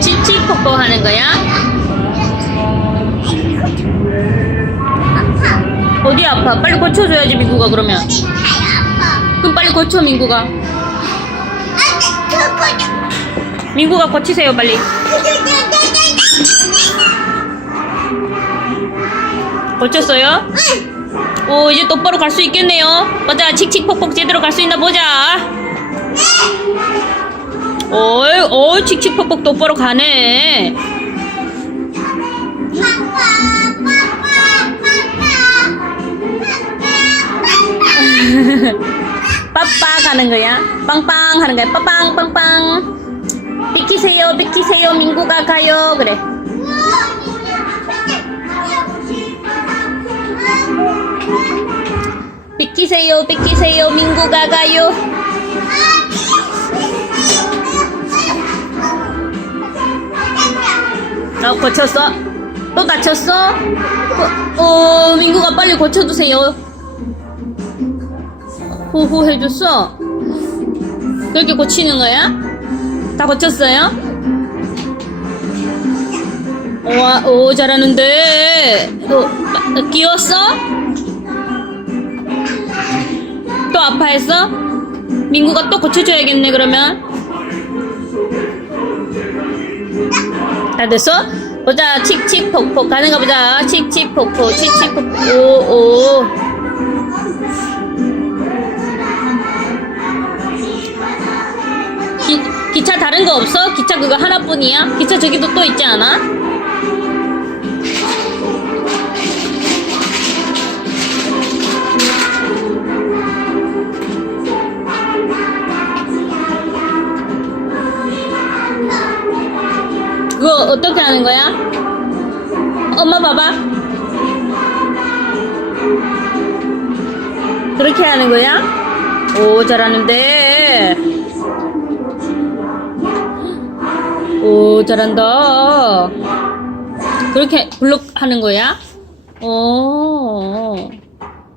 칙칙폭폭 하는 거야? 어디 아파? 빨리 고쳐줘야지 민구가 그러면. 그럼 빨리 고쳐 민구가. 민구가 고치세요 빨리. 고쳤어요? 오 이제 똑바로 갈 수 있겠네요. 보자 칙칙폭폭 제대로 갈 수 있나 보자. 어이 어이 칙칙폭폭 똑바로 가네. 빠빠 가는 거야. 빵빵 하는 거야. 빠빵 빵빵. 비키세요 비키세요 민구가 가요 그래. 비키세요 비키세요 민구가 가요. 어 고쳤어? 또 다쳤어? 어, 어 민구가 빨리 고쳐주세요. 호호 해줬어? 그렇게 고치는 거야? 다 고쳤어요? 와, 오, 잘하는데. 어, 끼웠어? 아파했어? 민구가 또 고쳐줘야겠네, 그러면. 다 됐어? 보자, 칙칙 폭폭 가는가 보자. 칙칙 폭폭, 칙칙 폭폭. 오, 오. 기, 기차 다른 거 없어? 기차 그거 하나뿐이야? 기차 저기도 또 있지 않아? 어떻게 하는 거야? 엄마 봐봐. 그렇게 하는 거야? 오, 잘하는데. 오, 잘한다. 그렇게 블록 하는 거야? 오,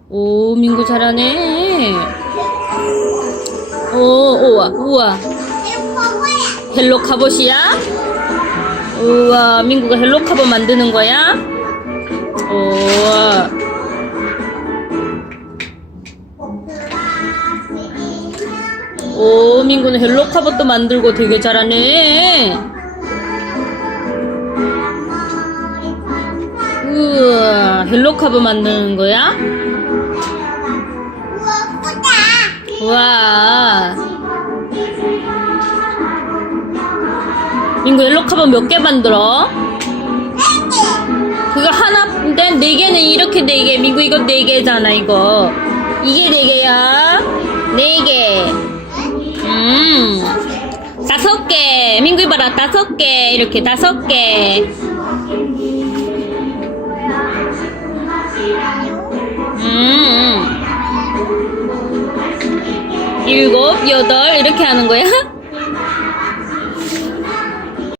오, 민구 잘하네. 오, 우와, 우와. 헬로 카봇이야? 우와, 민구가 헬로 카봇 만드는 거야? 우와. 오, 민구는 헬로 카봇도 만들고 되게 잘하네. 우와, 헬로 카봇 만드는 거야? 우와. 민구 헬로 카봇 몇개 만들어? 그거 하나인데 네 개는 이렇게 네 개. 민구 이거 네 개잖아 이거. 이게 네 개야. 네 개. 음. 다섯 개. 민구 이봐라 다섯 개. 이렇게 다섯 개. 음. 일곱, 여덟 이렇게 하는 거야?